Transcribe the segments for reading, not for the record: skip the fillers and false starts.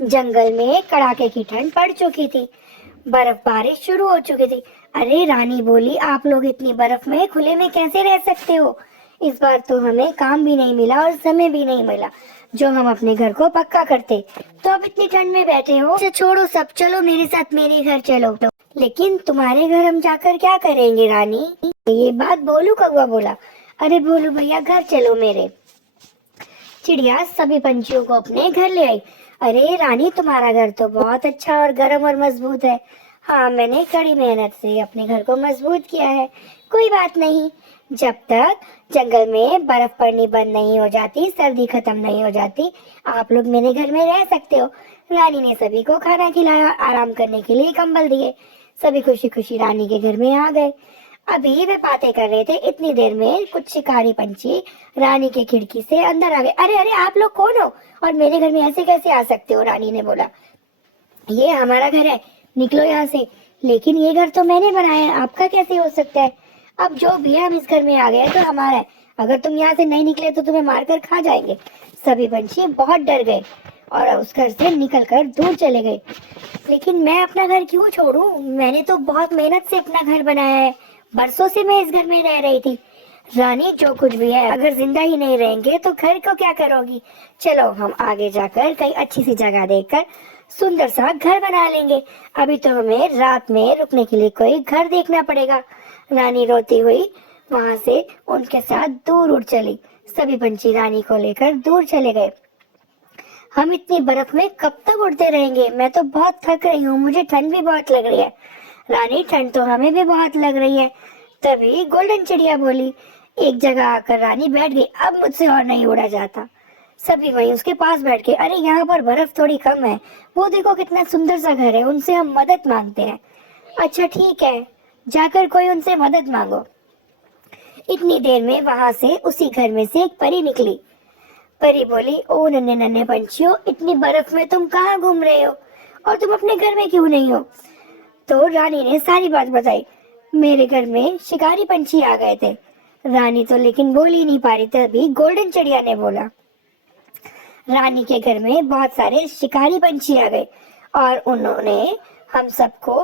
जंगल में कड़ाके की ठंड पड़ चुकी थी। बर्फबारी शुरू हो चुकी थी। अरे रानी बोली, आप लोग इतनी बर्फ में खुले में कैसे रह सकते हो? इस बार तो हमें काम भी नहीं मिला और समय भी नहीं मिला जो हम अपने घर को पक्का करते। तो अब इतनी ठंड में बैठे हो, अच्छा छोड़ो सब, चलो मेरे साथ मेरे घर चलो। तो लेकिन तुम्हारे घर हम जाकर क्या करेंगे रानी? ये बात भोलू कौवा बोला। अरे भोलू भैया, घर चलो मेरे। चिड़िया सभी पंछियों को अपने घर ले आई। अरे रानी, तुम्हारा घर तो बहुत अच्छा और गर्म और मजबूत है। हाँ, मैंने कड़ी मेहनत से अपने घर को मजबूत किया है। कोई बात नहीं, जब तक जंगल में बर्फ पड़नी बंद नहीं हो जाती, सर्दी खत्म नहीं हो जाती, आप लोग मेरे घर में रह सकते हो। रानी ने सभी को खाना खिलाया, आराम करने के लिए कंबल दिए। सभी खुशी खुशी रानी के घर में आ गए। अभी वे बातें कर रहे थे, इतनी देर में कुछ शिकारी पंछी रानी के खिड़की से अंदर आ गए। अरे अरे, आप लोग कौन हो और मेरे घर में ऐसे कैसे आ सकते हो? रानी ने बोला, ये हमारा घर है, निकलो यहाँ से। लेकिन ये घर तो मैंने बनाया है, आपका कैसे हो सकता है? अब जो भी है, हम इस घर में आ गए तो हमारा है। अगर तुम यहाँ से नहीं निकले तो तुम्हें मारकर खा जाएंगे। सभी पंछी बहुत डर गए और उस घर से निकलकर दूर चले गए। लेकिन मैं अपना घर क्यों छोड़ूं? मैंने तो बहुत मेहनत से अपना घर बनाया है। बरसों से मैं इस घर में रह रही थी। रानी, जो कुछ भी है, अगर जिंदा ही नहीं रहेंगे तो घर को क्या करोगी? चलो हम आगे जाकर कहीं अच्छी सी जगह देखकर सुंदर सा घर बना लेंगे। अभी तो हमें रात में रुकने के लिए कोई घर देखना पड़ेगा। रानी रोती हुई वहां से उनके साथ दूर उड़ चली। सभी पंछी रानी को लेकर दूर चले गए। हम इतनी बर्फ में कब तक उड़ते रहेंगे? मैं तो बहुत थक रही हूँ, मुझे ठंड भी बहुत लग रही है। रानी, ठंड तो हमें भी बहुत लग रही है। तभी गोल्डन चिड़िया बोली। एक जगह आकर रानी बैठ गई। अब मुझसे और नहीं उड़ा जाता। सभी वहीं उसके पास बैठ गए। अरे यहाँ पर बर्फ थोड़ी कम है, वो देखो कितना सुंदर सा घर है, उनसे हम मदद मांगते हैं। अच्छा ठीक है, जाकर कोई उनसे मदद मांगो। इतनी देर में वहां से उसी घर में से एक परी निकली। परी बोली, ओ नन्हे नन्हे पंछियों, इतनी बर्फ में तुम कहाँ घूम रहे हो और तुम अपने घर में क्यों नहीं हो? तो रानी ने सारी बात बताई। मेरे घर में शिकारी पंछी आ गए थे। रानी तो लेकिन बोल ही नहीं पा रही। तभी गोल्डन चिड़िया ने बोला, रानी के घर में बहुत सारे शिकारी पंछी आ गए और उन्होंने हम सबको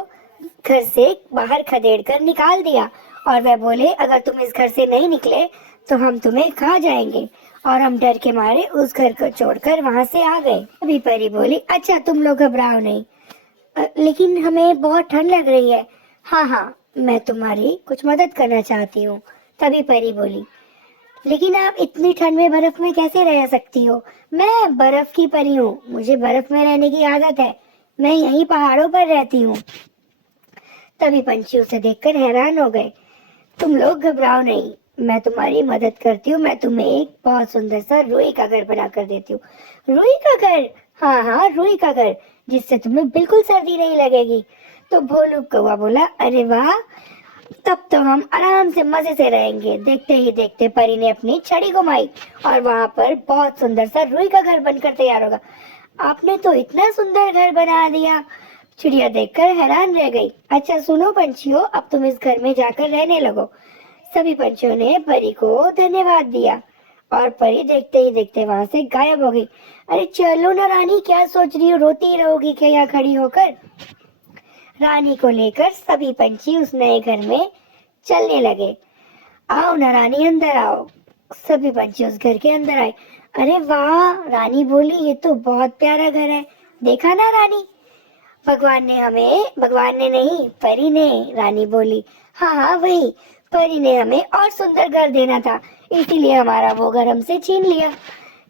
घर से बाहर खदेड़ कर निकाल दिया। और वह बोले, अगर तुम इस घर से नहीं निकले तो हम तुम्हें खा जाएंगे। और हम डर के मारे उस घर को छोड़कर वहां से आ गए। अभी परी बोली, अच्छा तुम लोग घबराओ नहीं, लेकिन हमें बहुत ठंड लग रही है। हाँ हाँ, मैं तुम्हारी कुछ मदद करना चाहती हूँ। तभी परी बोली, लेकिन आप इतनी ठंड में बर्फ में कैसे रह सकती हो? मैं बर्फ की परी हूँ, मुझे बर्फ में रहने की आदत है। मैं यहीं पहाड़ों पर रहती हूँ। तभी पंछी उसे देखकर हैरान हो गए। तुम लोग घबराओ नहीं, मैं तुम्हारी मदद करती हूँ। मैं तुम्हें एक बहुत सुंदर सा रुई का घर बना कर देती हूँ। रुई का घर? हाँ हाँ, रुई का घर, जिससे तुम्हें बिल्कुल सर्दी नहीं लगेगी। तो भोलू कौवा बोला, अरे वाह, तब तो हम आराम से मजे से रहेंगे। देखते ही देखते परी ने अपनी छड़ी घुमाई और वहां पर बहुत सुंदर सा रुई का घर बनकर तैयार होगा। आपने तो इतना सुंदर घर बना दिया। चिड़िया देखकर हैरान रह गई। अच्छा सुनो पंछियों, अब तुम इस घर में जाकर रहने लगो। सभी पंछियों ने परी को धन्यवाद दिया और परी देखते ही देखते वहां से गायब हो गई। अरे चलो ना रानी, क्या सोच रही हो? रोती ही रहोगी क्या यहाँ खड़ी होकर? रानी को लेकर सभी पंछी उस नए घर में चलने लगे। आओ ना रानी, अंदर आओ। सभी पंछी उस घर के अंदर आए। अरे वाह, रानी बोली, ये तो बहुत प्यारा घर है। देखा ना रानी, भगवान ने नहीं, परी ने। रानी बोली, हाँ हाँ वही, परी ने हमें और सुंदर घर देना था, इसीलिए हमारा वो घर हमसे छीन लिया।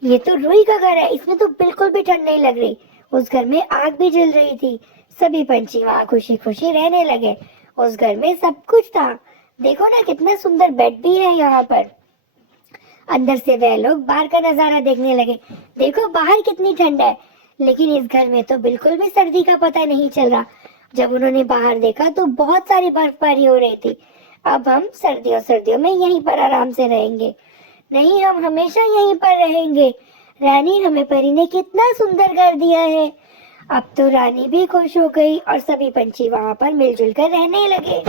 ये तो रुई का घर है, इसमें तो बिल्कुल भी ठंड नहीं लग रही। उस घर में आग भी जल रही थी। सभी पंछी वहाँ खुशी खुशी रहने लगे। उस घर में सब कुछ था। देखो ना, कितना सुंदर बेड भी है यहाँ पर। अंदर से वह लोग बाहर का नजारा देखने लगे। देखो बाहर कितनी ठंड है, लेकिन इस घर में तो बिल्कुल भी सर्दी का पता नहीं चल रहा। जब उन्होंने बाहर देखा तो बहुत सारी बर्फबारी हो रही थी। अब हम सर्दियों सर्दियों में यहीं पर आराम से रहेंगे। नहीं, हम हमेशा यहीं पर रहेंगे। रानी, हमें परी ने कितना सुंदर घर दिया है। अब तो रानी भी खुश हो गई और सभी पंछी वहां पर मिलजुल कर रहने लगे।